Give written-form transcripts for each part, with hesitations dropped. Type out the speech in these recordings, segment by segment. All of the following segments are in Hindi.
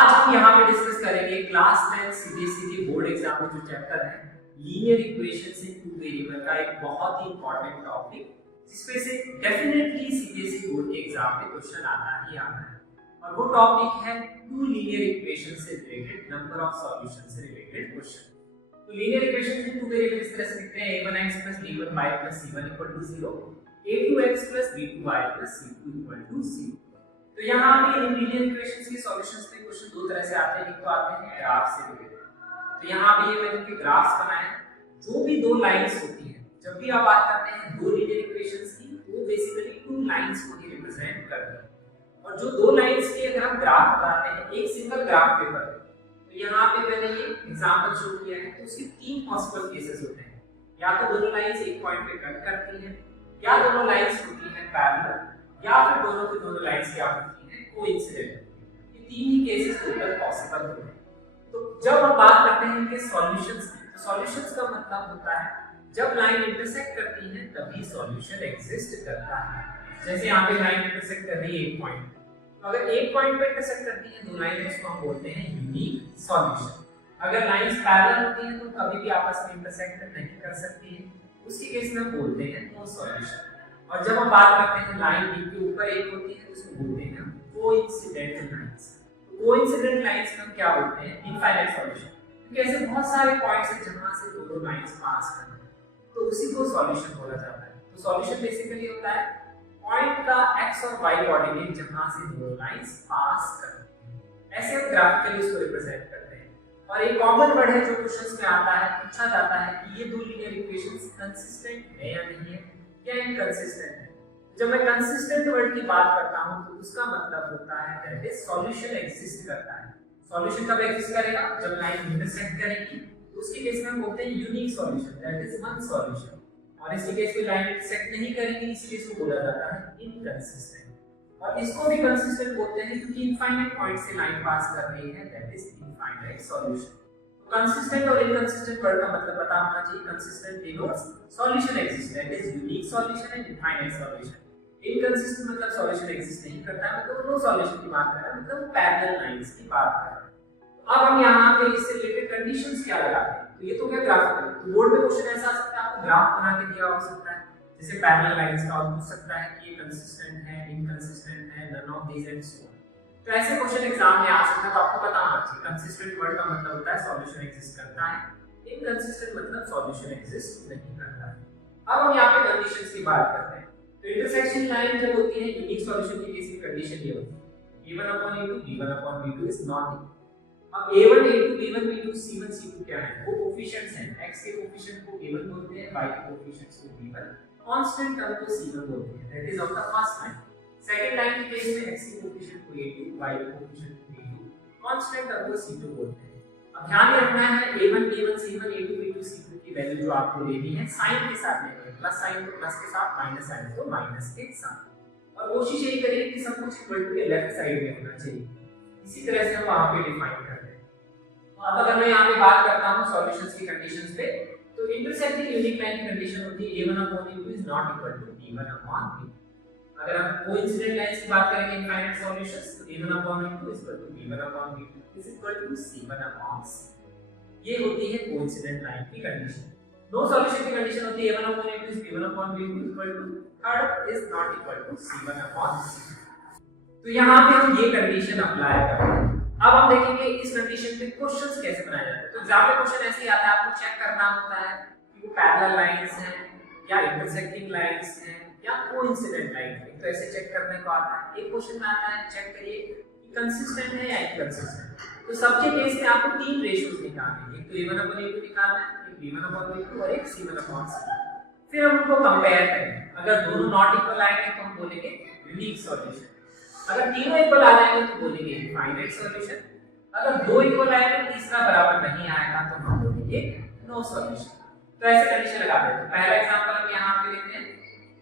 आज हम यहाँ पे डिस्कस करेंगे क्लास 10 सीबीएसई के बोर्ड एग्जाम में जो चैप्टर है लीनियर इक्वेशंस इन टू वेरिएबल का एक बहुत ही इंपॉर्टेंट टॉपिक, जिसमें से डेफिनेटली सीबीएसई बोर्ड के एग्जाम में क्वेश्चन आता ही आता है। और वो टॉपिक है टू लीनियर इक्वेशंस से रिलेटेड नंबर ऑफ सॉल्यूशंस से रिलेटेड क्वेश्चन। तो लीनियर इक्वेशंस इन टू वेरिएबल इस तरह से लिखते हैं a1x + b1y + c1 = 0, a2x + b2y + c2 = 0। तो यहाँ पे इन लीनियर इक्वेशंस के सॉल्यूशंस में क्वेश्चन दो तरह से आते हैं, एक तो आते हैं ग्राफ से रिलेटेड। तो यहाँ पे ये मैंने ग्राफ्स बनाए, जो भी दो लाइंस होती हैं, जब भी आप बात करते हैं दो लीनियर इक्वेशंस की, वो बेसिकली टू लाइंस को ही रिप्रेजेंट करते हैं। और जो दो लाइंस के अगर हम ग्राफ बनाते हैं एक सिंगल ग्राफ पेपर में, तो यहाँ पे मैंने ये एग्जांपल शो किया है, तो उसके तीन पॉसिबल केसेस होते हैं। या तो दोनों लाइंस एक पॉइंट पे कट करती हैं, या दोनों लाइंस होती हैं पैरेलल, या फिर दोनों की दोनों लाइंस क्या होती हैं कोइंसिडेंट। ये तीन ही केसेस टोटल पॉसिबल होते हैं। तो जब हम बात करते हैं इनके सॉल्यूशंस की, तो सॉल्यूशंस का मतलब होता है जब लाइन इंटरसेक्ट करती है तभी सॉल्यूशन एग्जिस्ट करता है। जैसे यहाँ पे लाइन इंटरसेक्ट कर रही है एक पॉइंट, तो अगर एक पॉइंट पे इंटरसेक्ट करती है दो लाइन, उसको हम बोलते हैं यूनिक सॉल्यूशन। अगर लाइंस पैरेलल होती हैं तो कभी भी आपस में इंटरसेक्ट नहीं कर सकती है, उसके केस में हम बोलते हैं नो सॉल्यूशन। और जब हम बात करते हैं लाइन बी के ऊपर एक होती है तो उसको बोलते हैं कोइंसिडेंट लाइंस। तो कोइंसिडेंट लाइंस को हम क्या बोलते हैं इनफाइनाइट सॉल्यूशन, क्योंकि ऐसे बहुत सारे पॉइंट्स हैं जहां से दो लाइंस पास कर रही हैं, तो उसी को सॉल्यूशन बोला जाता है। तो सॉल्यूशन बेसिकली होता है पॉइंट का x और y कोऑर्डिनेट जहां से दो लाइंस पास कर रही हैं। ऐसे हम ग्राफिकली इसको रिप्रेजेंट करते हैं। और एक कॉमन वर्ड है जो क्वेश्चंस में आता है, पूछा जाता है कि ये दो लीनियर इक्वेशंस कंसिस्टेंट है या नहीं है, या इनकंसिस्टेंट है। जब मैं कंसिस्टेंट वर्ड की बात करता हूं तो उसका मतलब होता है दैट इज सॉल्यूशन एग्जिस्ट करता है। सॉल्यूशन कब एग्जिस्ट करेगा, जब लाइन इंटरसेक्ट करेगी, तो उसके केस में हम बोलते हैं unique solution, that is one solution. और इसी केस में लाइन इंटरसेक्ट नहीं करेगी, इसलिए इसको बोला जाता है इनकंसिस्टेंट। और इसको भी कंसिस्टेंट बोलते हैं क्योंकि इनफाइनाइट पॉइंट से लाइन पास कर रही है, that is infinite solution. Consistent और इनकंसिस्टेंट वर्ड का मतलब पता होना चाहिए। Consistent denotes solution exist, that is unique solution and infinite solution. Inconsistent मतलब सॉल्यूशन एग्जिस्ट नहीं करता है, मतलब नो सॉल्यूशन की बात कर रहा है, मतलब पैरेलल लाइंस की बात कर रहा है। अब हम यहाँ पे इससे रिलेटेड कंडीशंस क्या लगाते हैं, तो ये तो क्या ग्राफिकल। तो बोर्ड में क्वेश्चन ऐसा आ सकता है, आपको ग्राफ बना के दिया हो सकता है, जैसे पैरेलल लाइंस का, और पूछ सकता है कि ये कंसिस्टेंट है, इनकंसिस्टेंट है, none of these and so on. तो ऐसे क्वेश्चन एग्जाम में आ सकता है, तो आपको पता होना चाहिए कंसिस्टेंट वर्ड का मतलब होता है सॉल्यूशन एग्जिस्ट करता है, इनकंसिस्टेंट मतलब सॉल्यूशन एग्जिस्ट नहीं करता है। अब हम यहाँ पे कंडीशंस की बात करते हैं। तो इंटरसेक्शन लाइन जब होती है यूनिक सॉल्यूशन की केस में कंडीशन ये होती है a1/a2 b1/b2 is not equal. अब a1 a2 b1 b2 c1 c2 क्या है, वो कोएफिशिएंट्स हैं। x के कोएफिशिएंट को a1 बोलते हैं, y के कोएफिशिएंट्स को b1, कांस्टेंट टर्म को c1 बोलते हैं, that is of the first line. Second line के केस में x के कोएफिशिएंट को a2, y के कोएफिशिएंट को b2, कांस्टेंट टर्म को c2 बोलते हैं। अब ध्यान रखना है a1 b1 c1 a2 b2 c2 की वैल्यू जो आपको लेनी है साइन के साथ लेनी है, प्लस साइन को प्लस के साथ, माइनस साइन को माइनस के साथ। और कोशिश यही करिए कि सब कुछ इक्वल टू के लेफ्ट साइड में होना चाहिए। इसी तरह से हम वहां पे डिफाइन करते हैं। तो अब अगर मैं यहाँ पे बात करता हूँ सॉल्यूशंस की कंडीशंस पे, तो इंटरसेक्टिंग यूनिक लाइन की कंडीशन होती है a1/a2 is not equal to b1/b2। अगर हम कोइंसिडेंट लाइंस की बात करेंगे इनफाइनाइट सॉल्यूशंस, तो a1/a2 is equal to b1/b2 is equal to c1/c। ये होती है कोइंसिडेंट लाइन की कंडीशन। नो सॉल्यूशन की कंडीशन होती है a1/a2 is b1/b2 equal to third is not equal to c1/c। तो यहाँ पे हम ये कंडीशन अप्लाई करते हैं। अब हम देखेंगे इस कंडीशन पे क्वेश्चंस कैसे बनाए जाते हैं। तो एग्जाम में क्वेश्चन ऐसे ही आता है, आपको चेक करना होता है कि वो पैरेलल लाइंस हैं या इंटरसेक्टिंग लाइंस हैं या कोइंसिडेंट लाइन है। तो ऐसे चेक करने को आता है। एक क्वेश्चन में आता है चेक करिए कि कंसिस्टेंट है या इनकंसिस्टेंट। तो सबके केस में आपको तीन रेशियोज निकालने हैं, एक तो a1/a2 निकालना है, एक b1/b2 और एक c1/c। फिर हम उनको कंपेयर करेंगे। अगर दोनों नॉट इक्वल आएंगे तो हम बोलेंगे यूनिक सॉल्यूशन, अगर तीनों इक्वल आ जाएंगे तो बोलेंगे इनफाइनाइट सॉल्यूशन, अगर दो इक्वल आएंगे तीसरा बराबर नहीं आएगा तो हम बोलेंगे नो सॉल्यूशन। तो ऐसे कंडीशन लगाते हैं। पहला एग्जांपल हम यहाँ पे लेते हैं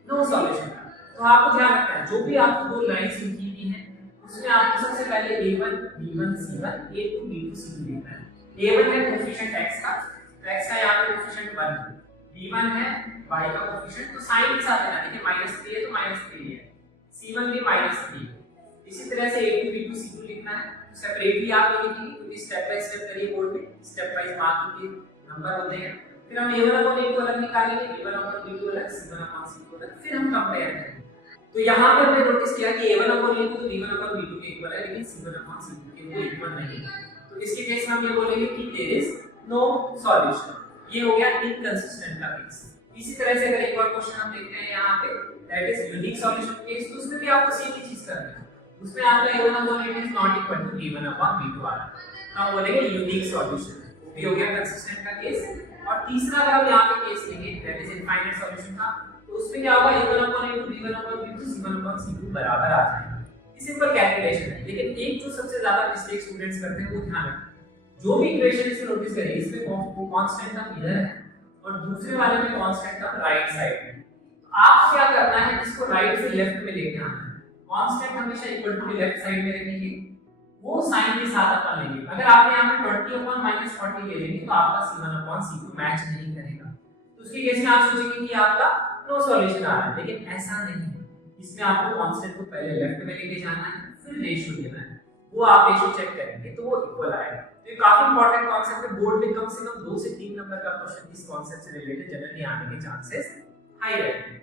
नो सॉल्यूशन। तो आपको ध्यान रखना है जो भी आपको दो लाइंस लिखी हुई हैं उसमें आपको सबसे पहले a1 b1 c1 a2 b2 c2 लिखना है। a1 है कोएफिशिएंट x का, तो x का यहाँ पे कोएफिशिएंट 1 है, b1 है y का कोएफिशिएंट, तो साइन के साथ लेना। देखिए -3 है तो -3 है, c1 भी -3 है। इसी तरह से a2 b2 c2 लिखना लिखना है तो सेपरेटली आप ये लिखेंगे, क्योंकि स्टेप बाय स्टेप करिए बोर्ड में, स्टेप वाइज बाकी के नंबर होते हैं। फिर हम a1 अपॉन a2 अलग निकालेंगे, b1 अपॉन b2 अलग, c1 अपॉन c2 अलग, फिर हम कंपेयर करेंगे। तो यहाँ पर हमने नोटिस किया कि a1 अपॉन a2 तो b1 अपॉन b2 के इक्वल है, लेकिन c1 अपॉन c2 के वो इक्वल नहीं है। तो इसके केस में हम ये बोलेंगे कि देयर इज नो सॉल्यूशन। ये हो गया इनकंसिस्टेंट का केस। इसी तरह से अगर एक और क्वेश्चन हम देखते हैं यहाँ पे, that is unique solution case, तो उसमें भी आपको सेम ही चीज करनी है। उसमें आपका a1 upon a2 is not equal to b1 upon b2 आ रहा है, तो हम बोलेंगे यूनिक सॉल्यूशन। ये हो गया कंसिस्टेंट का केस। और तीसरा अगर हम यहाँ पे केस लेंगे, दैट इज इनफाइनाइट सॉल्यूशन का, तो उसमें क्या होगा, a1 upon a2 b1 upon b2 c1 upon c2 बराबर आ जाएगा। ये सिंपल कैलकुलेशन है। लेकिन एक जो सबसे ज्यादा मिस्टेक स्टूडेंट्स करते हैं वो ध्यान रखें, जो भी इक्वेशन इसे नोटिस करिए, इसमें कांस्टेंट टर्म इधर है और दूसरे वाले में कांस्टेंट टर्म राइट साइड में। तो आप क्या करना है, इसको राइट से लेफ्ट में लेके आना है। कांस्टेंट हमेशा इक्वल टू लेफ्ट साइड में रखेंगे, वो साइन के साथ अपन लेंगे। अगर आपने यहाँ पे 20 अपॉन -40 ले लेंगे तो आपका c1 अपॉन c2 मैच नहीं करेगा। तो उसके केस में आप सोचेंगे कि आपका नो सॉल्यूशन आ रहा है, लेकिन ऐसा नहीं है। इसमें आपको कांस्टेंट को पहले लेफ्ट में लेके जाना है, फिर रेशियो लेना है, वो आप रेशियो चेक करेंगे तो वो इक्वल आएगा। तो ये काफी इंपॉर्टेंट कॉन्सेप्ट है। बोर्ड में कम से कम 2 से 3 नंबर का क्वेश्चन इस कॉन्सेप्ट से रिलेटेड जनरली आने के चांसेस हाई रहते हैं।